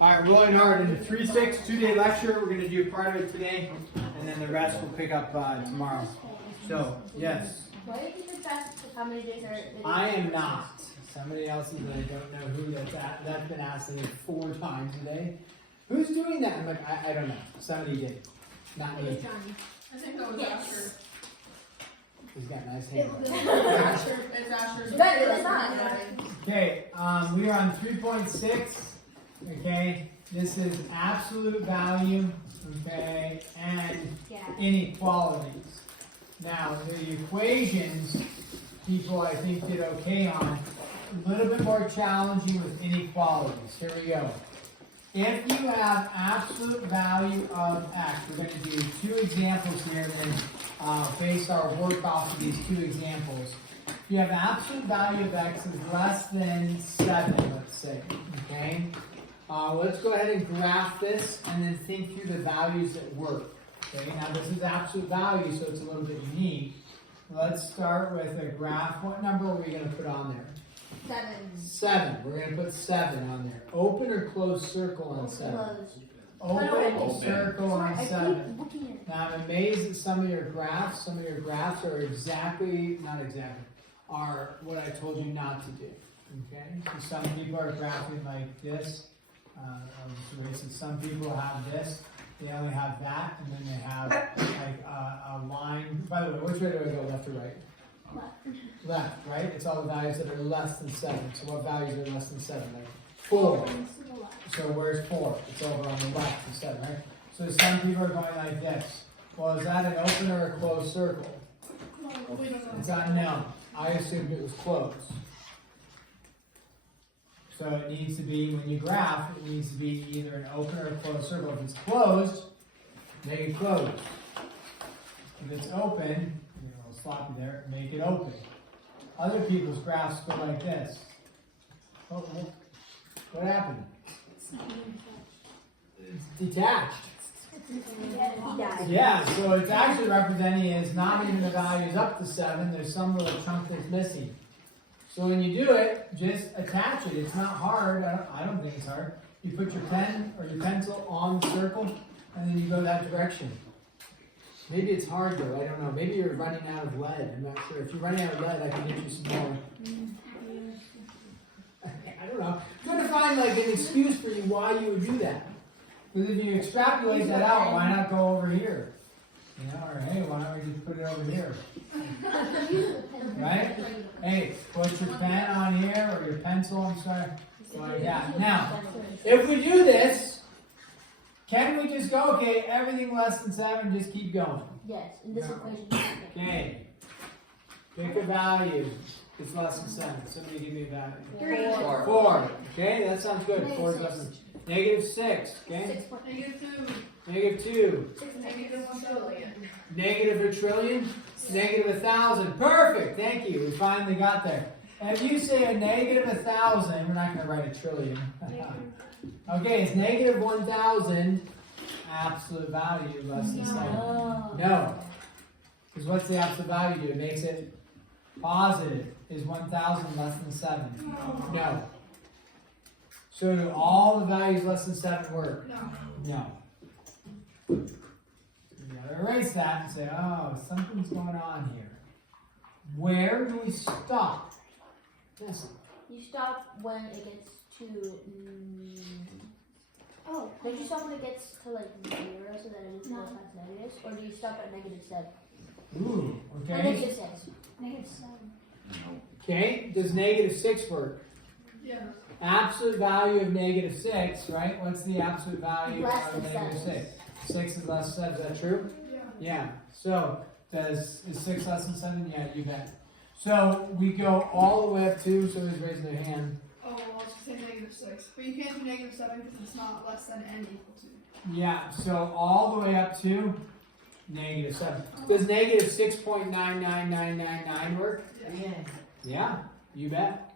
Alright, rolling hard into 3-6, 2-day lecture. We're going to do part of it today, and then the rest we'll pick up tomorrow. So, yes. Why did you keep track of how many days are it? I am not. Somebody else that I don't know who that's been asked me 4 times today. Who's doing that? I'm like, I don't know. Somebody did. Not me. I think that was Asher. He's got nice hands. It's Asher's. Okay, we are on 3.6. Okay, this is absolute value. Okay, and inequalities. Now, the equations, people I think did okay on. A little bit more challenging with inequalities. Here we go. If you have absolute value of x, we're going to do 2 examples here and then base our work off of these 2 examples. If you have absolute value of x is less than 7, let's say, okay? Let's go ahead and graph this and then think through the values that work. Okay, now this is absolute value, so it's a little bit unique. Let's start with a graph. What number are we going to put on there? 7. We're going to put 7 on there. Open or close circle on 7? Open circle on 7. Now I'm amazed at some of your graphs. Some of your graphs are are what I told you not to do. Okay? So some people are graphing like this. Some people have this. They only have that, and then they have like a line. By the way, which way do I go, left or right? Left, right? It's all the values that are less than 7. So what values are less than 7? Like 4. So where's 4? It's over on the left of 7, right? So some people are going like this. Well, is that an open or a closed circle? It's not known. I assumed it was closed. So it needs to be, when you graph, it needs to be either an open or a closed circle. If it's closed, make it closed. If it's open, sloppy there, make it open. Other people's graphs go like this. Oh, what happened? It's detached. Yeah, so it's actually representing as not even the values up to 7. There's some little chunk that's missing. So when you do it, just attach it. It's not hard. I don't think it's hard. You put your pen or your pencil on the circle, and then you go that direction. Maybe it's hard though, I don't know. Maybe you're running out of lead. I'm not sure. If you're running out of lead, I can get you some more. I don't know. I'm trying to find like an excuse for you why you would do that. Because if you extrapolate that out, why not go over here? You know, or hey, why don't we just put it over here? Right? Hey, put your pen on here or your pencil, I'm sorry. Like that. Now, if we do this, can we just go, okay, everything less than 7, just keep going? Yes, in this equation. Okay. Pick a value. It's less than 7. Somebody give me a value. 4. Okay, that sounds good. 4 is less than -6. Okay. -2. -1 trillion. -1 trillion. -1,000. Perfect. Thank you. We finally got there. If you say a -1,000, we're not going to write a trillion. Okay, it's -1,000. Absolute value less than 7. No. Because what's the absolute value do? It makes it positive. Is 1,000 less than 7? No. So do all the values less than 7 work? No. You gotta erase that and say, oh, something's going on here. Where do we stop? Yes. You stop when it gets to. Don't you stop when it gets to like 0 so that it is both sides negatives? Or do you stop at -7? Ooh, okay. Or -6. -7. Okay, does -6 work? Yeah. Absolute value of -6, right? What's the absolute value Less of than -6? 6 is less than 7, is that true? Yeah. So, is 6 less than 7? Yeah, you bet. So, we go all the way up to, somebody's raising their hand. Oh, well, I was going to say -6. But you can't do -7 because it's not less than n equal to. Yeah, so all the way up to -7. Does -6.99999 work? Yeah. Yeah, you bet.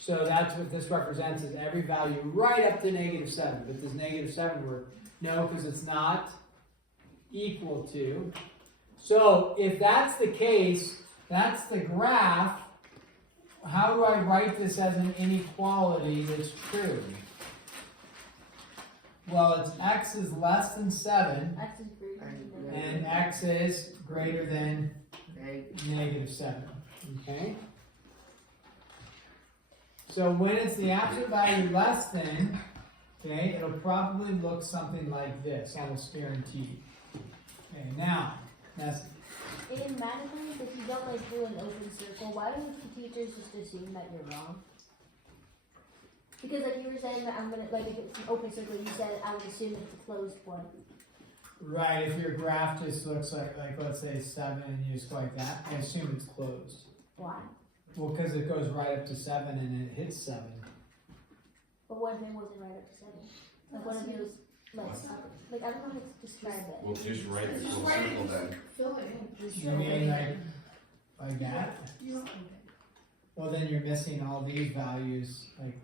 So that's what this represents, is every value right up to -7. But does -7 work? No, because it's not equal to. So if that's the case, that's the graph. How do I write this as an inequality that's true? Well, it's x is less than 7, X is greater than negative. and x is greater than negative 7. Okay? So when it's the absolute value less than, okay, it'll probably look something like this, almost guaranteed. Okay, now, that's In math class, if you don't like do an open circle, why don't the teachers just assume that you're wrong? Because like you were saying that I'm gonna like if it's an open circle, you said I would assume it's a closed one. right. If your graph just looks like let's say 7 and you just go like that, I assume it's closed. Why? Well, because it goes right up to 7 and it hits 7. But what if it wasn't right up to 7? Like what if it was like I don't know how to describe it. Well, just write the Just full write it, circle just then. fill it in. Just You mean like that? You don't- Well, then you're missing all these values, like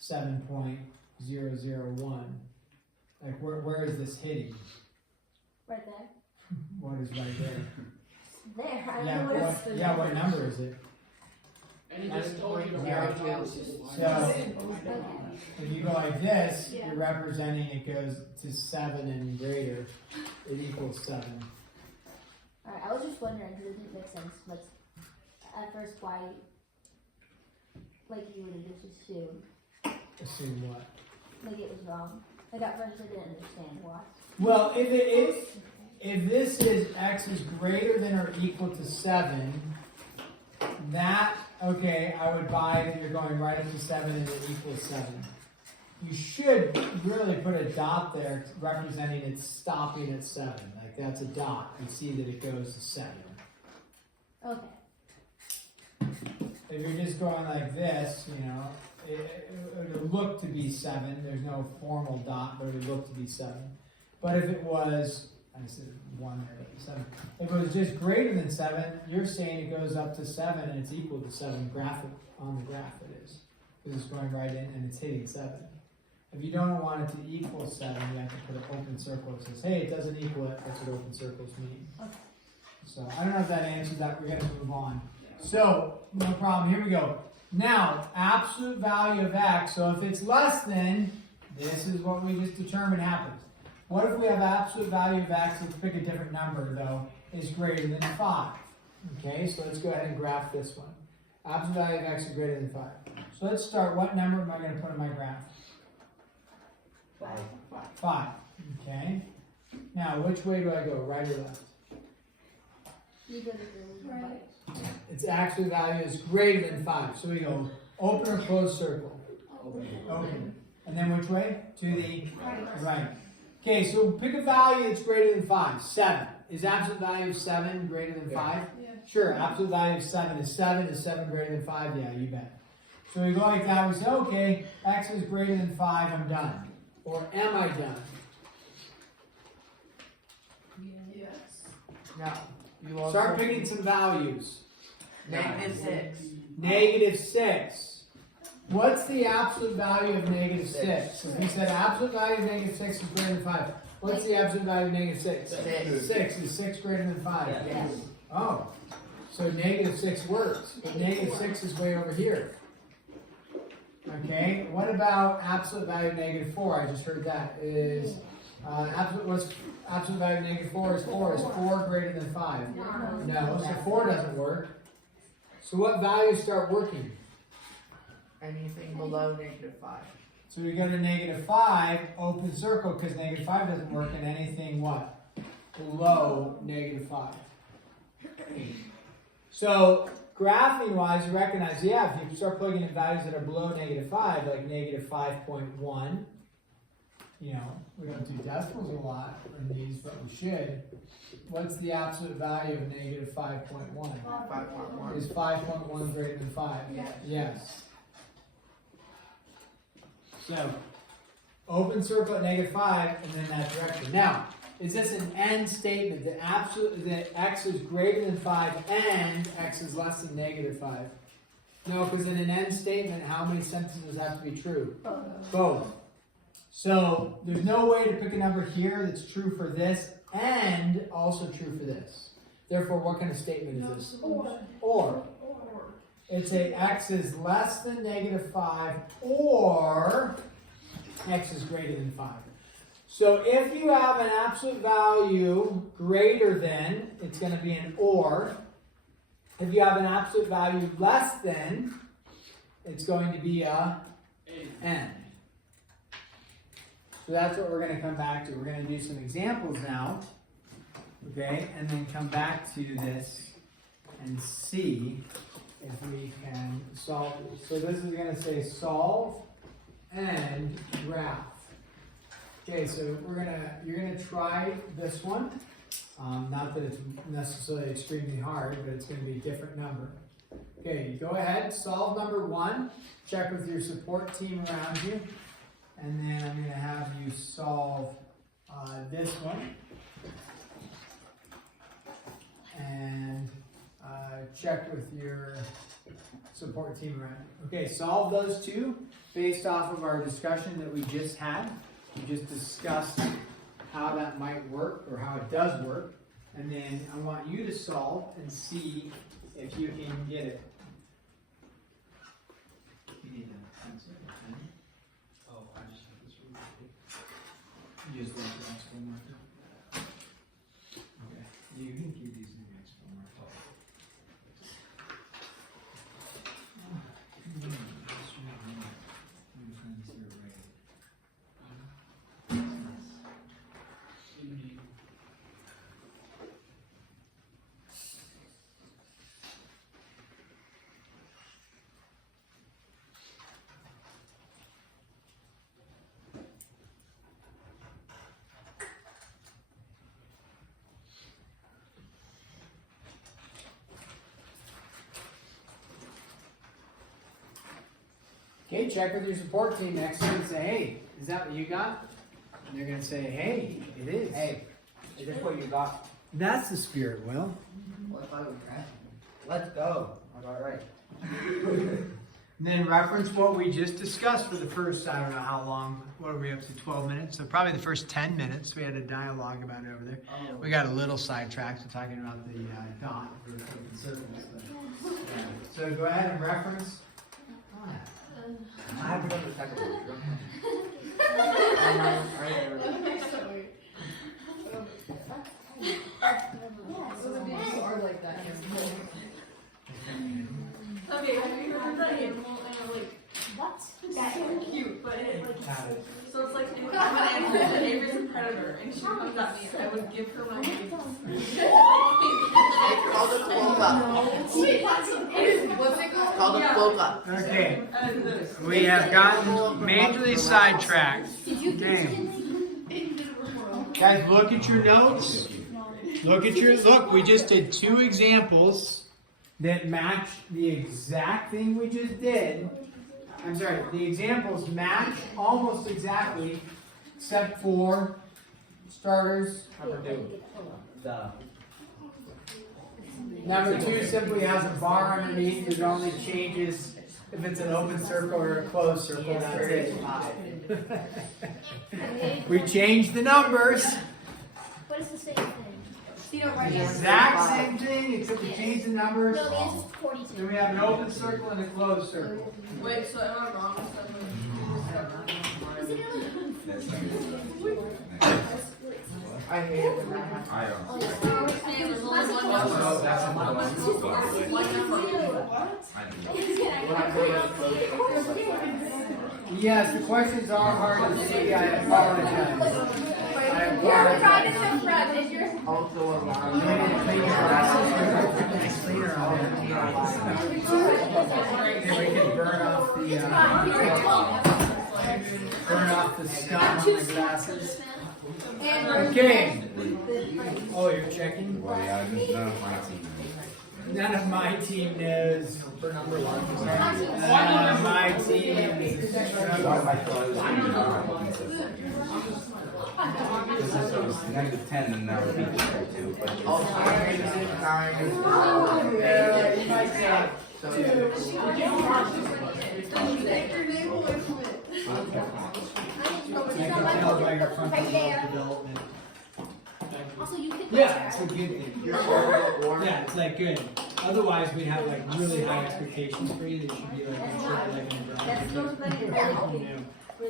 7.001. Like where is this hitting? Right there. What is right there? There. I don't Yeah, know what else to do. what number is it? And he just told you to Yeah. write it. So Okay. if you go like this, Yeah. you're representing it goes to 7 and greater. It equals 7. Alright, I was just wondering because it didn't make sense. Like at first, why? Like you would have just assumed Assume what? like it was wrong. Like at first, I didn't understand why. Well, if this is x is greater than or equal to 7, that, okay, I would buy that you're going right up to 7 and it equals 7. You should really put a dot there representing it's stopping at 7. Like that's a dot. You see that it goes to 7. Okay. If you're just going like this, you know, it would look to be 7. There's no formal dot, but it would look to be 7. But if it was, I said 1 there, but 7. If it was just greater than 7, you're saying it goes up to 7 and it's equal to 7. On the graph it is. Because it's going right in and it's hitting 7. If you don't want it to equal 7, you have to put an open circle that says, hey, it doesn't equal it. That's what open circles mean. Okay. So I don't know if that answers that. We're going to move on. So, no problem. Here we go. Now, absolute value of x. So if it's less than, this is what we just determined happens. What if we have absolute value of x, let's pick a different number though, is greater than 5. Okay, so let's go ahead and graph this one. Absolute value of x is greater than 5. So let's start. What number am I going to put in my graph? 5. Okay. Now, which way do I go? Right or left? You go to the right. Its absolute value is greater than 5. So we go open or closed circle? Open. And then which way? To the right. Okay, so pick a value that's greater than 5. 7. Is absolute value of 7 greater than 5? Yeah. Sure, absolute value of 7 is 7. Is 7 greater than 5? Yeah, you bet. So we go like that. We say, okay, x is greater than 5. I'm done. Or am I done? Yes. No. You lost Start picking some values. -6. -6. What's the absolute value of -6? If you said absolute value of -6 is greater than 5, what's the absolute value of -6? 6. 6. Is 6 greater than 5? Yes. Oh, so -6 works. But -6 is way over here. Okay, what about absolute value of -4? I just heard that. Is what's absolute value of -4 is 4. Is 4 greater than 5? No, so 4 doesn't work. So what values start working? Anything below -5. So we go to -5, open circle, because -5 doesn't work, and anything what? Below -5. So graphing wise, you recognize, yeah, if you start plugging in values that are below -5, like -5.1, you know, we don't do decimals a lot in these, but we should. What's the absolute value of -5.1? 5.1. Is 5.1 greater than 5? Yes. Yes. So, open circle at -5 and then that direction. Now, is this an and statement that x is greater than 5 and x is less than -5? No, because in an and statement, how many sentences have to be true? Both. So, there's no way to pick a number here that's true for this and also true for this. Therefore, what kind of statement is this? Or. It's a x is less than -5 or x is greater than 5. So if you have an absolute value greater than, it's going to be an or. If you have an absolute value less than, it's going to be a n. So that's what we're going to come back to. We're going to do some examples now, okay, and then come back to this and see if we can solve this. So this is going to say solve and graph. Okay, so you're gonna try this one. Not that it's necessarily extremely hard, but it's gonna be a different number. Okay, go ahead, solve number 1. Check with your support team around you, and then I'm gonna have you solve this one, and check with your support team around you. Okay, solve those two based off of our discussion that we just had. We just discussed how that might work, or how it does work, and then I want you to solve and see if you can get it. You need a pencil or pen? Oh, I just have this one. You just want the expo marker? Okay. You can keep these in the expo marker. Okay, check with your support team next and say, hey, is that what you got? And they're going to say, hey, it is. Hey, is this what you got? That's the spirit, Will. What if I was crashing? Let's go. I got it right. And then reference what we just discussed for the first, I don't know how long, what are we up to, 12 minutes? So probably the first 10 minutes, we had a dialogue about it over there. Oh. We got a little sidetracked, so talking about the dot for open circles. But, yeah. So go ahead and reference. I have to go to the second one. Okay, have you heard of that animal and like What? it's so cute, but it like Got it. so it's like if I'm an animal and Avery's a predator and she comes at me, I would give her my face. Call the cloak up. What's it called? Call the cloak up. Okay, And this. we have gotten majorly sidetracked. Did you Dang. Guys, look at your notes. Look, we just did 2 examples that match the exact thing we just did. I'm sorry, the examples match almost exactly, except for starters. Number 2 simply has a bar underneath. It only changes if it's an open circle or a closed circle. That's it. We changed the numbers. What is the same thing? The exact same thing, except we changed the numbers. No, the answer's 42. Then we have an open circle and a closed circle. Wait, so am I wrong with I hate it when that happens. I don't. There's only one number. No, that's a One number. When I go to Yes, the questions are hard to see. I apologize. I apologize. also You allow need to clean your glasses. We're going to put nice cleaner on there. Then we can burn off the scum on the glasses. Okay. Oh, you're checking? Well, yeah, just none of my team. None of my team knows for number 1. My team is What if I close This was -10 and now we're -2, but also yeah, you might say. I can tell by your frontal lobe development. Also, you can Yeah, it's a good thing. Yeah, it's like good. Otherwise, we'd have like really high expectations for you. That you should be like in short leg and a That's brown. not good. You know.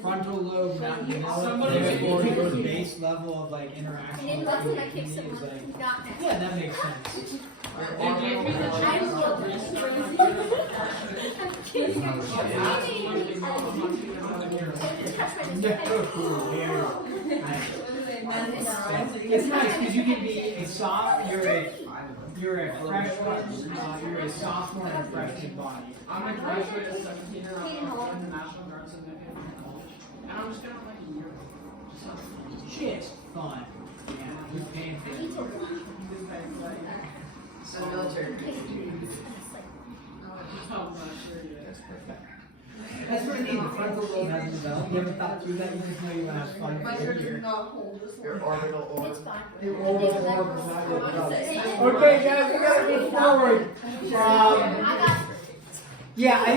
frontal lobe not developed, Somebody therefore take your base level of like And interaction then with let's say I the kick community is someone like, who's not next. yeah, that makes sense. They gave me the chance to I'm It's nice because you can be a you're a freshman, you're a sophomore in a freshman body. I'm a graduate at 17 year old in the National Guards and college. And I'm just gonna like a year. Shit, fun. Yeah, who's paying for it? So military. That's what I need. The frontal lobe hasn't developed. You haven't thought through that. You just know you want to have fun. My shirt does not hold this Your one. orbital orb. It's fine. Your orbital orb is not yet developed. Okay, guys, we gotta move forward. I got Yeah, I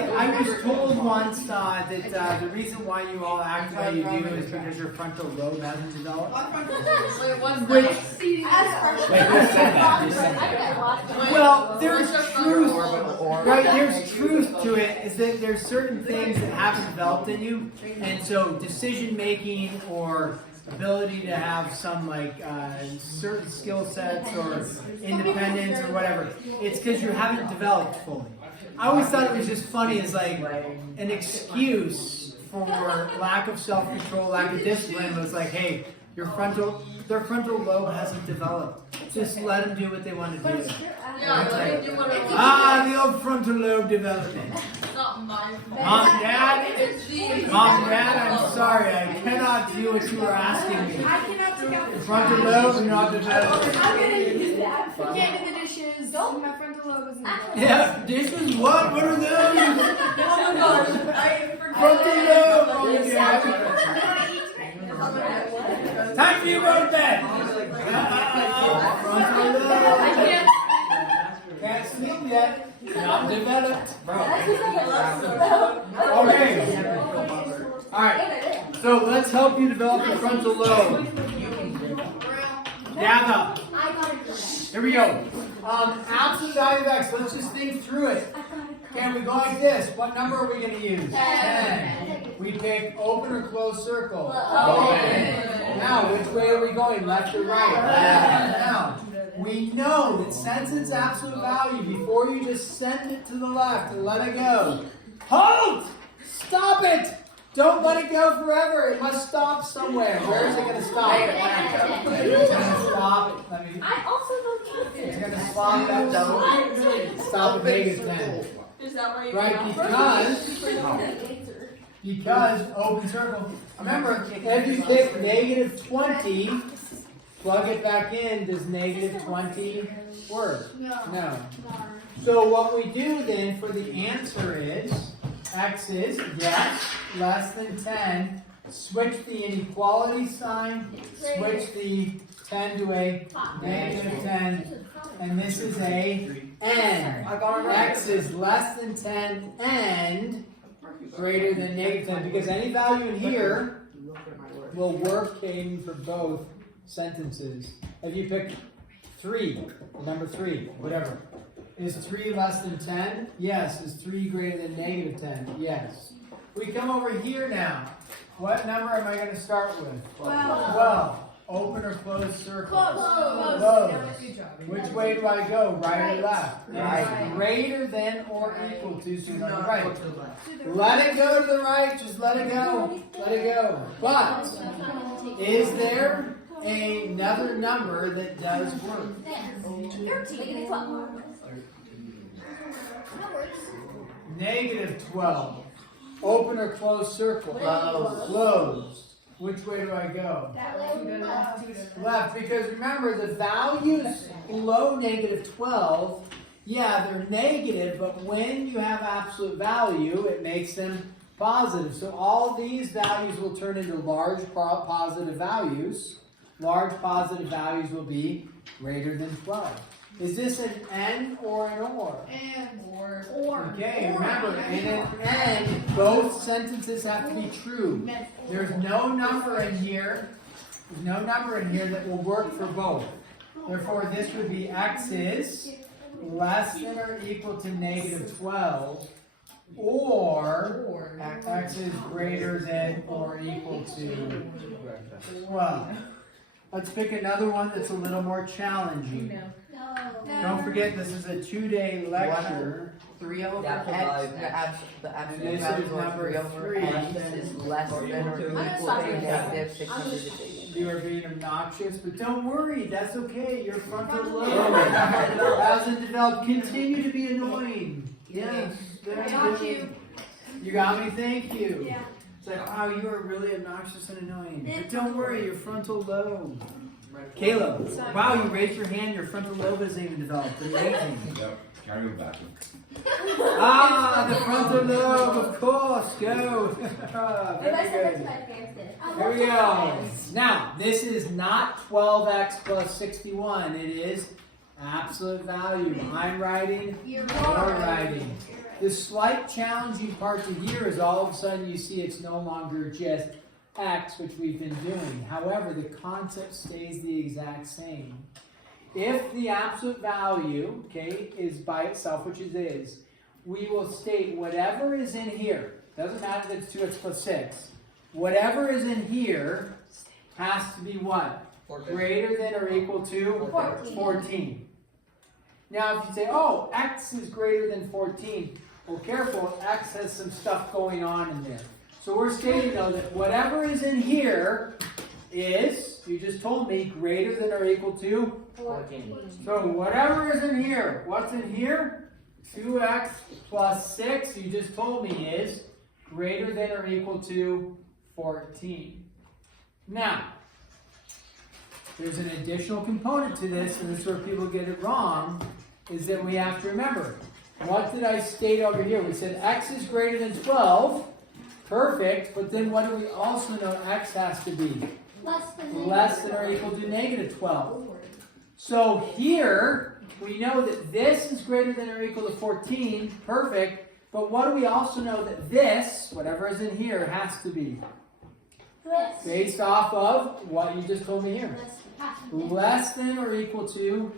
was told once that the reason why you all act the way you do is because your frontal lobe hasn't developed. My frontal lobe. Wait, what's Which- that? Well, there's truth, Orbital orb. right? There's truth to it. Is that there's certain things that haven't developed in you, and so decision making or ability to have some like certain skill sets or independence or whatever, it's because you haven't developed fully. I always thought it was just funny as like an excuse for lack of self-control, lack of discipline. It was like, hey, their frontal lobe hasn't developed. Just let them do what they want to do. Yeah, like, you wanna The old frontal lobe development. It's not my fault. Mom, Dad, It's the Mom, Dad, I'm sorry, I cannot do what you were asking me. I cannot take out The frontal lobe is not developed. I'm gonna use that. I can't do the dishes. My frontal lobe isn't developed. Yeah, dishes, what? What are those? Oh my gosh, I forgot. Frontal lobe. Oh, yeah. Time for you to go to bed. Frontal I lobe. can't. Can't sleep yet. Not developed. Okay. Alright, so let's help you develop the frontal lobe. Gather. I got it. Here we go. Absolute value of x. Let's just think through it. Okay, we go like this. What number are we going to use? 10. We pick open or closed circle. Open. Now, which way are we going? Left or right? Left. Now, we know that since it's absolute value, before you just send it to the left and let it go. Halt! Stop it! Don't let it go forever. It must stop somewhere. Where is it going to stop? It's going to stop. Let me. I also know It's going to stop at double. Stop at negative 10. Is that where you Right, because open circle. Remember, if you pick negative 20, plug it back in. Does negative 20 work? No. So what we do then for the answer is, x is, yes, less than 10. Switch the inequality sign. Switch the 10 to a negative 10. And this is a n. X is less than 10 and greater than negative 10. Because any value in here will work, Caden, for both sentences. If you pick 3, number 3, whatever. Is 3 less than 10? Yes. Is 3 greater than negative 10? Yes. We come over here now. What number am I going to start with? 12. Open or closed circle? Closed. Which way do I go? Right or left? Right. Greater than or equal to, so you're on the right. Let it go to the right. Just let it go. Let it go. But is there another number that does work? 13. Negative 12. Open or closed circle? Closed. Which way do I go? Left. Because remember, the values below negative 12, yeah, they're negative, but when you have absolute value, it makes them positive. So all these values will turn into large positive values. Large positive values will be greater than 12. Is this an N or an OR? Or. Okay, remember, in an N, both sentences have to be true. There's no number in here. There's no number in here that will work for both. Therefore, this would be x is less than or equal to negative 12. or x is greater than or equal to 12. Let's pick another one that's a little more challenging. No. Don't forget, this is a 2-day lecture. 3 over The x, absolute the absolute And this value is of number 3 over 3. x is less than or equal to negative 680. You are being obnoxious, but don't worry, that's okay. Your frontal lobe hasn't developed. Continue to be annoying. Yes, I got you. You got me? Thank you. Yeah. It's like, wow, you are really obnoxious and annoying. But don't worry, your frontal lobe. Caleb, wow, you raised your hand, your frontal lobe hasn't even developed. Amazing. Yep, carry it back. Ah, the frontal lobe, of course, go. Very good. Here we go. Now, this is not 12x plus 61. It is absolute value. I'm writing, you're writing. The slight challenging part to here is all of a sudden you see it's no longer just x, which we've been doing. However, the concept stays the exact same. If the absolute value, okay, is by itself, which it is, we will state whatever is in here. Doesn't matter if it's 2x plus 6. Whatever is in here has to be what? Greater than or equal to 14. Now, if you say, oh, x is greater than 14, well, careful, x has some stuff going on in there. So we're stating, though, that whatever is in here is, you just told me, greater than or equal to 14. So whatever is in here, what's in here? 2x plus 6, you just told me, is greater than or equal to 14. Now, there's an additional component to this, and this is where people get it wrong, is that we have to remember, what did I state over here? We said x is greater than 12, perfect, but then what do we also know x has to be? Less than or equal to negative 12. So here, we know that this is greater than or equal to 14, perfect, but what do we also know that this, whatever is in here, has to be? Based off of what you just told me here. Less than or equal to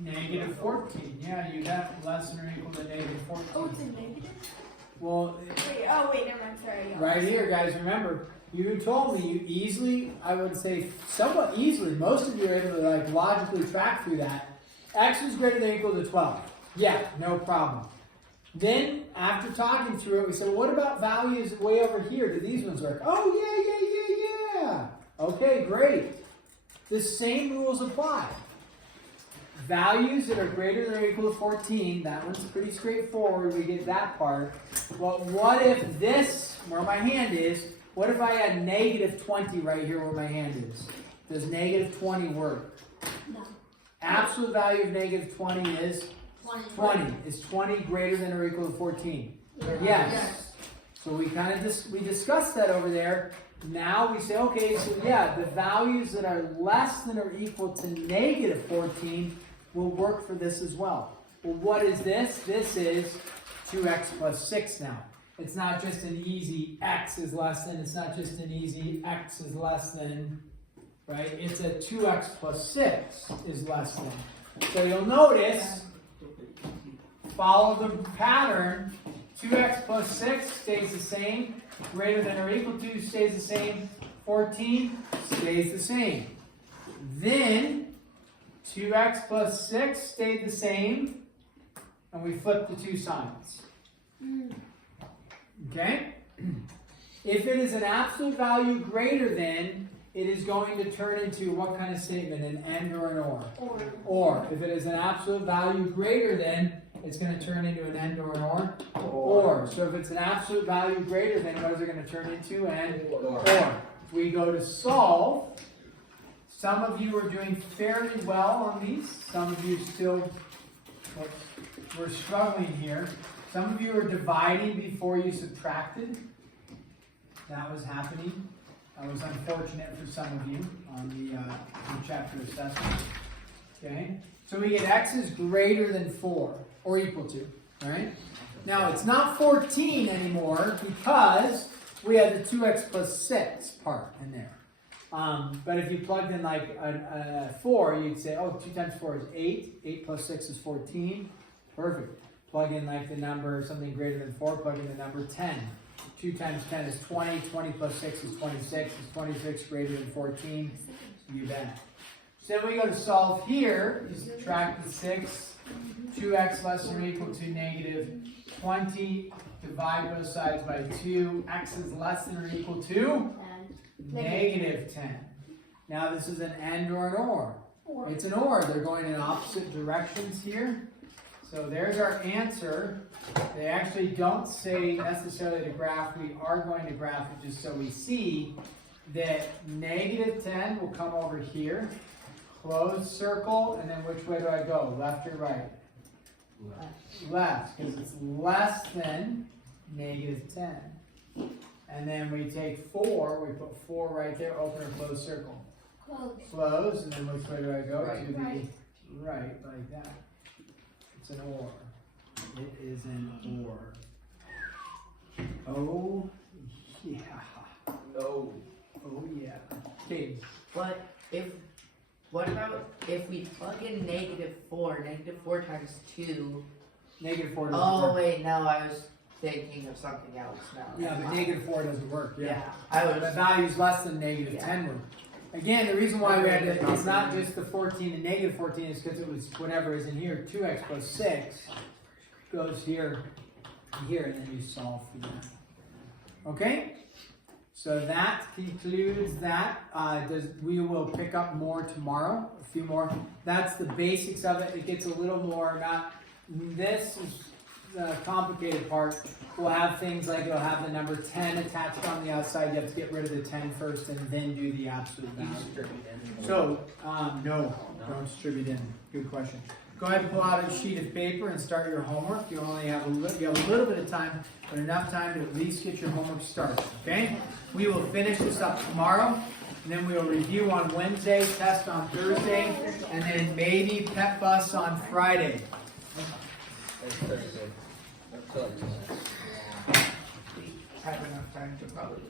negative 14. Yeah, you have less than or equal to negative 14. Oh, it's a negative? Well, Wait, never mind, sorry. right here, guys, remember, you told me you easily, I would say somewhat easily, most of you are able to like logically track through that. X is greater than or equal to 12. Yeah, no problem. Then, after talking through it, we said, what about values way over here? Do these ones work? Oh, yeah. Okay, great. The same rules apply. Values that are greater than or equal to 14, that one's pretty straightforward, we get that part. But what if this, where my hand is, what if I had negative 20 right here where my hand is? Does negative 20 work? No. Absolute value of negative 20 is 20. Is 20 greater than or equal to 14? Yes. So we kind of we discussed that over there. Now we say, okay, so yeah, the values that are less than or equal to negative 14 will work for this as well. Well, what is this? This is 2x plus 6 now. It's not just an easy x is less than, it's not just an easy x is less than, right? It's a 2x plus 6 is less than. So you'll notice, follow the pattern, 2x plus 6 stays the same, greater than or equal to stays the same, 14 stays the same. Then, 2x plus 6 stayed the same, and we flip the two signs. Okay? If it is an absolute value greater than, it is going to turn into what kind of statement? An and or an or? Or. If it is an absolute value greater than, it's going to turn into an and or an or? Or. So if it's an absolute value greater than, what is it going to turn into? An or. If we go to solve, some of you are doing fairly well on these. Some of you still, we're struggling here. Some of you are dividing before you subtracted. That was happening. That was unfortunate for some of you on the chapter assessment. Okay? So we get x is greater than 4, or equal to, right? Now it's not 14 anymore because we had the 2x plus 6 part in there. But if you plugged in like a 4, you'd say, oh, 2 times 4 is 8. 8 plus 6 is 14. Perfect. Plug in like the number, something greater than 4, plug in the number 10. 2 times 10 is 20, 20 plus 6 is 26, is 26 greater than 14? You bet. So then we go to solve here, you subtract the 6, 2x less than or equal to negative 20, divide both sides by 2, x is less than or equal to negative 10. Now this is an and or an or. It's an or, they're going in opposite directions here. So there's our answer. They actually don't say necessarily to graph. We are going to graph it just so we see that negative 10 will come over here, close circle, and then which way do I go? Left or right? Left, because it's less than negative 10. And then we take 4, we put 4 right there, open or close circle. Close, and then which way do I go? Right. To the right, like that. It's an or. It is an or. Oh, yeah. No. Oh, yeah. Okay. But what about if we plug in negative 4 times 2? Negative 4 doesn't Oh, work. wait, no, I was thinking of something else now. Yeah, but negative 4 doesn't work. Yeah, I The was. value's less than negative Yeah. 10 work. Again, the reason why we had to, it's not just the 14 and negative 14 is because it was whatever is in here. 2x plus 6 goes here, here, and then you solve for that. Okay? So that concludes that. We will pick up more tomorrow, a few more. That's the basics of it. It gets a little more, this is the complicated part. We'll have things like it'll have the number 10 attached on the outside. You have to get rid of the 10 first and then do the absolute value. So, no, don't distribute in. Good question. Go ahead and pull out a sheet of paper and start your homework. You only have a little bit of time, but enough time to at least get your homework started, okay? We will finish this up tomorrow, and then we will review on Wednesday, test on Thursday, and then maybe pep bus on Friday. That's very good. Have enough time to probably